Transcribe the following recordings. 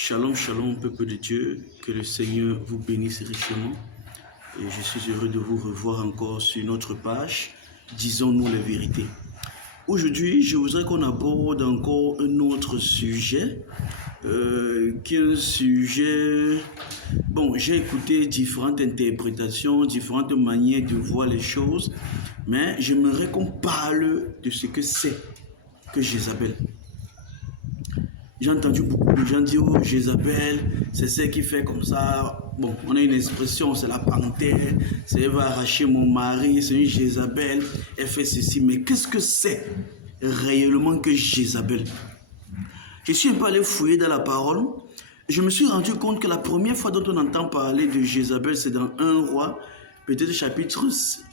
Shalom, shalom, peuple de Dieu, que le Seigneur vous bénisse richement. Et je suis heureux de vous revoir encore sur notre page, disons-nous la vérité. Aujourd'hui, je voudrais qu'on aborde encore un autre sujet, qui est un sujet... Bon, j'ai écouté différentes interprétations, différentes manières de voir les choses, mais j'aimerais qu'on parle de ce que c'est que Jézabel. J'ai entendu beaucoup de gens dire, oh, Jézabel, c'est celle qui fait comme ça. Bon, on a une expression, c'est la panthère, c'est elle va arracher mon mari, c'est une Jézabel, elle fait ceci. Mais qu'est-ce que c'est réellement que Jézabel? Je suis un peu allé fouiller dans la parole. Je me suis rendu compte que la première fois dont on entend parler de Jézabel, c'est dans 1 Roi, peut-être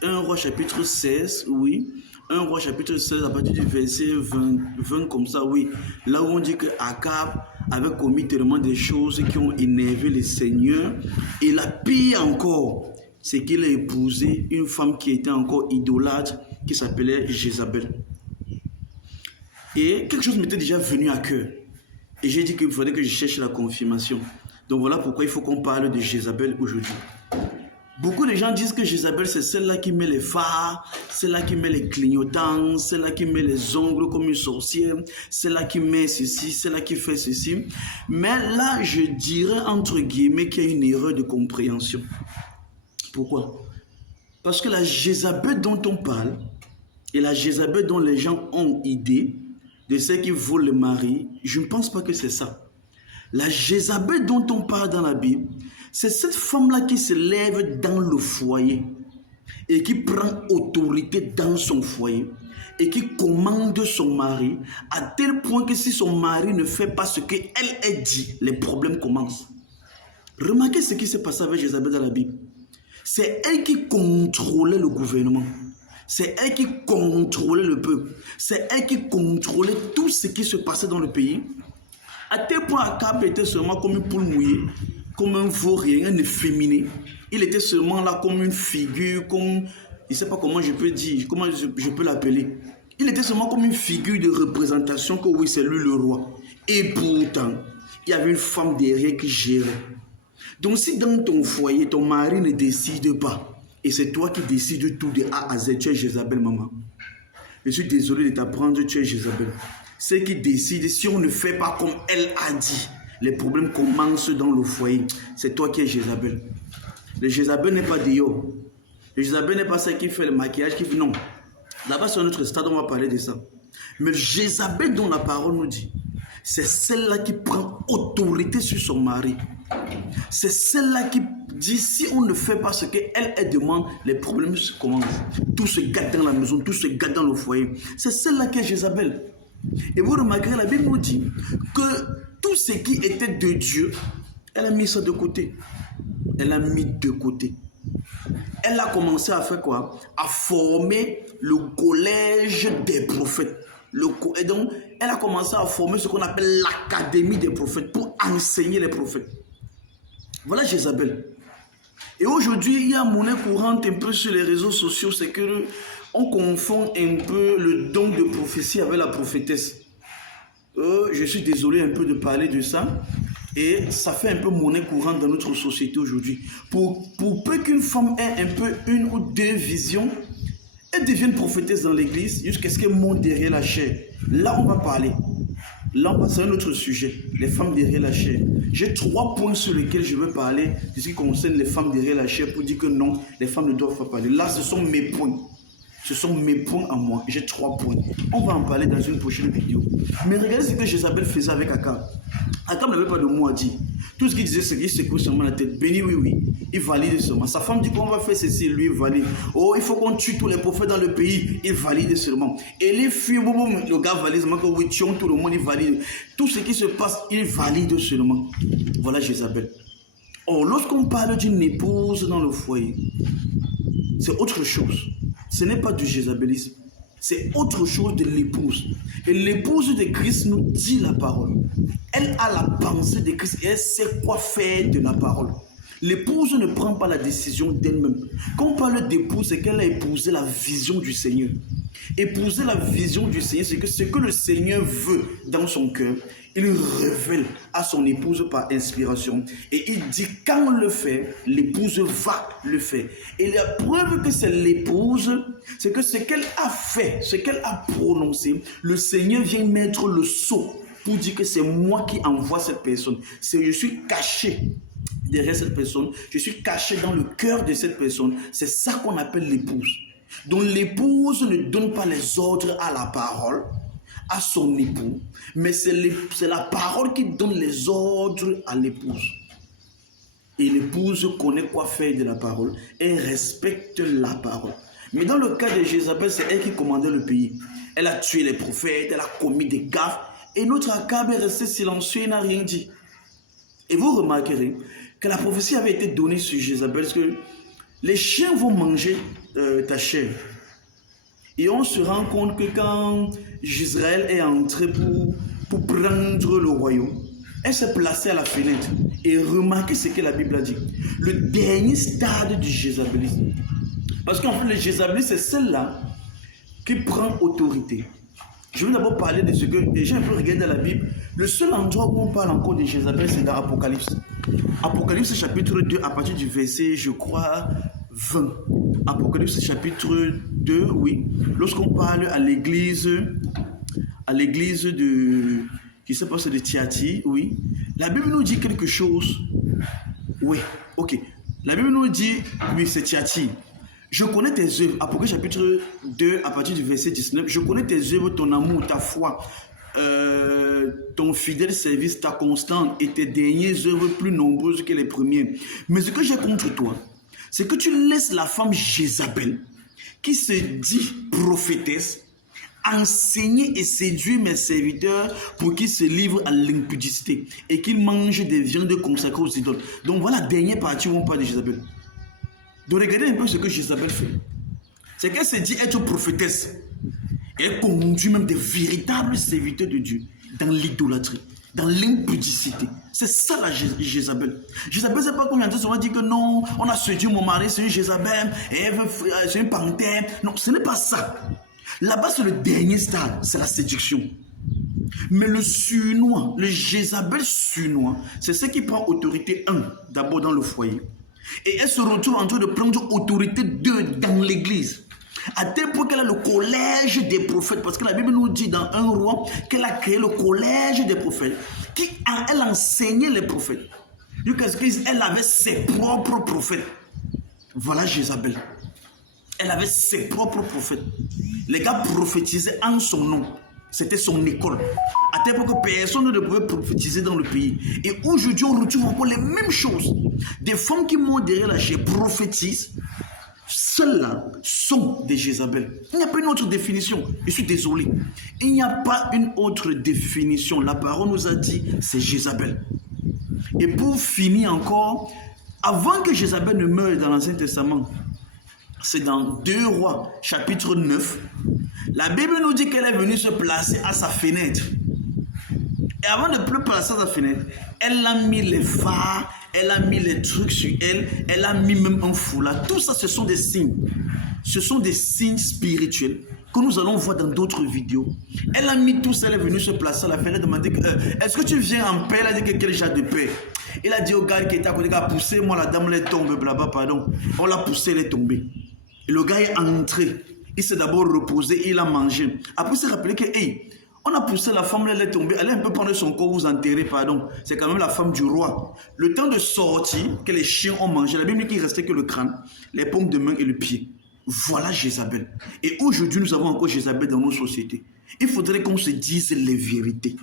un Roi chapitre 16, oui. 1 Roi chapitre 16, à partir du verset 20 comme ça, oui. Là où on dit que Akab avait commis tellement de choses qui ont énervé le Seigneur. Et la pire encore, c'est qu'il a épousé une femme qui était encore idolâtre, qui s'appelait Jézabel. Et quelque chose m'était déjà venu à cœur. Et j'ai dit qu'il fallait que je cherche la confirmation. Donc voilà pourquoi il faut qu'on parle de Jézabel aujourd'hui. Beaucoup de gens disent que Jézabel, c'est celle-là qui met les phares, celle-là qui met les clignotants, celle-là qui met les ongles comme une sorcière, celle-là qui met ceci, celle-là qui fait ceci. Mais là, je dirais entre guillemets qu'il y a une erreur de compréhension. Pourquoi? Parce que la Jézabel dont on parle, et la Jézabel dont les gens ont idée, de celle qui vole le mari, je ne pense pas que c'est ça. La Jézabel dont on parle dans la Bible, c'est cette femme-là qui se lève dans le foyer et qui prend autorité dans son foyer et qui commande son mari à tel point que si son mari ne fait pas ce qu'elle a dit, les problèmes commencent. Remarquez ce qui s'est passé avec Jézabel dans la Bible. C'est elle qui contrôlait le gouvernement. C'est elle qui contrôlait le peuple. C'est elle qui contrôlait tout ce qui se passait dans le pays. À tel point, Akab était seulement comme une poule mouillée, comme un vaurien, un efféminé. Il était seulement là comme une figure, comme, je ne sais pas comment je peux dire, comment je peux l'appeler. Il était seulement comme une figure de représentation que oui, c'est lui le roi. Et pourtant, il y avait une femme derrière qui gérait. Donc si dans ton foyer, ton mari ne décide pas, et c'est toi qui décides tout de A à Z, tu es Jézabel, maman. Je suis désolé de t'apprendre, tu es Jézabel. C'est qui décide, si on ne fait pas comme elle a dit, les problèmes commencent dans le foyer. C'est toi qui es Jézabel. Le Jézabel n'est pas dehors. Le Jézabel n'est pas celle qui fait le maquillage, qui fait non. Là-bas sur notre stade, on va parler de ça. Mais le Jézabel dont la parole nous dit, c'est celle-là qui prend autorité sur son mari. C'est celle-là qui dit, si on ne fait pas ce qu'elle demande, les problèmes se commencent. Tout se gâte dans la maison, tout se gâte dans le foyer. C'est celle-là qui est Jézabel. Et vous remarquerez, la Bible nous dit que tout ce qui était de Dieu, elle a mis ça de côté. Elle a mis de côté. Elle a commencé à faire quoi? À former le collège des prophètes. Et donc, elle a commencé à former ce qu'on appelle l'académie des prophètes pour enseigner les prophètes. Voilà Jézabel. Et aujourd'hui, il y a une monnaie courante un peu sur les réseaux sociaux, c'est que on confond un peu le don de prophétie avec la prophétesse. Je suis désolé un peu de parler de ça. Et ça fait un peu monnaie courante dans notre société aujourd'hui. Pour peu qu'une femme ait un peu une ou deux visions, elle devienne prophétesse dans l'église jusqu'à ce qu'elle monte derrière la chair. Là, on va parler. Là, on passe à un autre sujet, les femmes derrière la chair. J'ai 3 points sur lesquels je veux parler de ce qui concerne les femmes derrière la chair pour dire que non, les femmes ne doivent pas parler. Là, ce sont mes points. Ce sont mes points à moi. J'ai 3 points. On va en parler dans une prochaine vidéo. Mais regardez ce que Jézabel faisait avec Akab. Akab n'avait pas de mot à dire. Tout ce qu'il disait, c'est qu'il secouait seulement la tête. Béni, oui, oui. Il valide seulement. Sa femme dit qu'on va faire ceci, lui, il valide. Oh, il faut qu'on tue tous les prophètes dans le pays. Il valide seulement. Et les filles, le gars valide seulement que oui, tuons tout le monde, il valide. Tout ce qui se passe, il valide seulement. Voilà Jézabel. Or, lorsqu'on parle d'une épouse dans le foyer, c'est autre chose. Ce n'est pas du jézabelisme. C'est autre chose de l'épouse. Et l'épouse de Christ nous dit la parole. Elle a la pensée de Christ et elle sait quoi faire de la parole. L'épouse ne prend pas la décision d'elle-même. Quand on parle d'épouse, c'est qu'elle a épousé la vision du Seigneur. Épouser la vision du Seigneur, c'est que ce que le Seigneur veut dans son cœur, il révèle à son épouse par inspiration. Et il dit quand on le fait, l'épouse va le faire. Et la preuve que c'est l'épouse, c'est que ce qu'elle a fait, ce qu'elle a prononcé, le Seigneur vient mettre le sceau pour dire que c'est moi qui envoie cette personne. Je suis caché derrière cette personne, je suis caché dans le cœur de cette personne. C'est ça qu'on appelle l'épouse. Donc l'épouse ne donne pas les ordres à la parole, à son époux, mais c'est la parole qui donne les ordres à l'épouse. Et l'épouse connaît quoi faire de la parole et respecte la parole. Mais dans le cas de Jézabel, c'est elle qui commandait le pays. Elle a tué les prophètes, elle a commis des gaffes, et notre Akab est resté silencieux et n'a rien dit. Et vous remarquerez que la prophétie avait été donnée sur Jézabel, parce que les chiens vont manger ta chair. Et on se rend compte que quand Israël est entré pour prendre le royaume, elle s'est placée à la fenêtre. Et remarquez ce que la Bible a dit. Le dernier stade du jézabelisme. Parce qu'en fait, le jézabelisme, c'est celle-là qui prend autorité. Je vais d'abord parler de ce que les gens peuvent regarder dans la Bible. Le seul endroit où on parle encore de Jézabel, c'est dans Apocalypse. Apocalypse chapitre 2, à partir du verset, je crois, 20. Apocalypse chapitre 2, oui. Lorsqu'on parle à l'église qui se passe de Thyatire, oui. La Bible nous dit quelque chose. Oui, ok. La Bible nous dit, oui, c'est Thyatire. Je connais tes œuvres. Apocalypse chapitre 2, à partir du verset 19. Je connais tes œuvres, ton amour, ta foi, ton fidèle service, ta constance et tes dernières œuvres plus nombreuses que les premières. Mais ce que j'ai contre toi, c'est que tu laisses la femme Jézabel, qui se dit prophétesse, enseigner et séduire mes serviteurs pour qu'ils se livrent à l'impudicité et qu'ils mangent des viandes consacrées aux idoles. Donc voilà la dernière partie où on parle de Jézabel. Donc regardez un peu ce que Jézabel fait. C'est qu'elle se dit être prophétesse. Et elle conduit même des véritables serviteurs de Dieu dans l'idolâtrie, dans l'impudicité. C'est ça la Jézabel. Jézabel, c'est pas comme j'entends souvent dire que non, on a séduit mon mari, c'est une Jézabel, et elle veut, c'est une panthère. Non, ce n'est pas ça. Là-bas, c'est le dernier stade, c'est la séduction. Mais le surnois, le Jézabel surnois, c'est ce qui prend autorité, d'abord dans le foyer. Et elle se retrouve en train de prendre autorité, dans l'église. À tel point qu'elle a le collège des prophètes. Parce que la Bible nous dit dans 1 Roi qu'elle a créé le collège des prophètes. Elle enseignait les prophètes. Elle avait ses propres prophètes. Voilà Jézabel. Elle avait ses propres prophètes. Les gars prophétisaient en son nom. C'était son école. À tel point que personne ne pouvait prophétiser dans le pays. Et aujourd'hui, on retrouve encore les mêmes choses. Des femmes qui montent derrière la chair prophétisent. Ceux-là sont des Jézabel. Il n'y a pas une autre définition. Je suis désolé. Il n'y a pas une autre définition. La parole nous a dit, c'est Jézabel. Et pour finir encore, avant que Jézabel ne meure dans l'Ancien Testament, c'est dans 2 Rois, chapitre 9, la Bible nous dit qu'elle est venue se placer à sa fenêtre. Et avant de plus placer à sa fenêtre, elle a mis les phares, elle a mis les trucs sur elle, elle a mis même un foulard. Tout ça, ce sont des signes. Ce sont des signes spirituels que nous allons voir dans d'autres vidéos. Elle a mis tout ça, elle est venue se placer à la fenêtre, demander est-ce que tu viens en paix? Elle a dit que quel genre de paix? Il a dit au gars qui était à côté, poussez moi, la dame elle est tombée, blabla, pardon. On l'a poussée, elle est tombée. Et le gars est entré. Il s'est d'abord reposé, il a mangé. Après, il s'est rappelé que, hey, on a poussé la femme, elle est tombée. Elle est un peu prendre son corps, vous enterrer, pardon. C'est quand même la femme du roi. Le temps de sortir, que les chiens ont mangé, la Bible dit qu'il ne restait que le crâne, les paumes de main et le pied. Voilà Jézabel. Et aujourd'hui, nous avons encore Jézabel dans nos sociétés. Il faudrait qu'on se dise les vérités.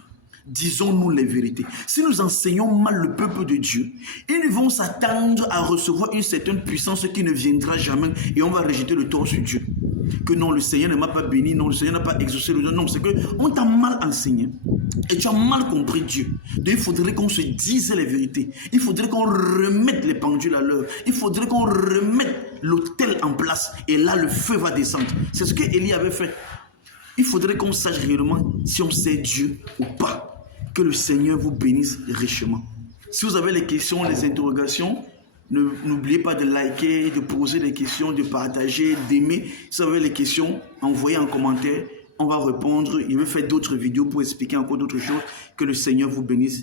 Disons-nous les vérités. Si nous enseignons mal le peuple de Dieu, ils vont s'attendre à recevoir une certaine puissance qui ne viendra jamais et on va rejeter le tort sur Dieu. Que non, le Seigneur ne m'a pas béni, non, le Seigneur n'a pas exaucé le don. Non, c'est qu'on t'a mal enseigné et tu as mal compris Dieu. Donc il faudrait qu'on se dise les vérités. Il faudrait qu'on remette les pendules à l'heure. Il faudrait qu'on remette l'autel en place et là le feu va descendre. C'est ce que Élie avait fait. Il faudrait qu'on sache réellement si on sait Dieu ou pas. Que le Seigneur vous bénisse richement. Si vous avez les questions, les interrogations, n'oubliez pas de liker, de poser des questions, de partager, d'aimer. Si vous avez les questions, envoyez en commentaire. on va répondre. Je vais faire d'autres vidéos pour expliquer encore d'autres choses. Que le Seigneur vous bénisse.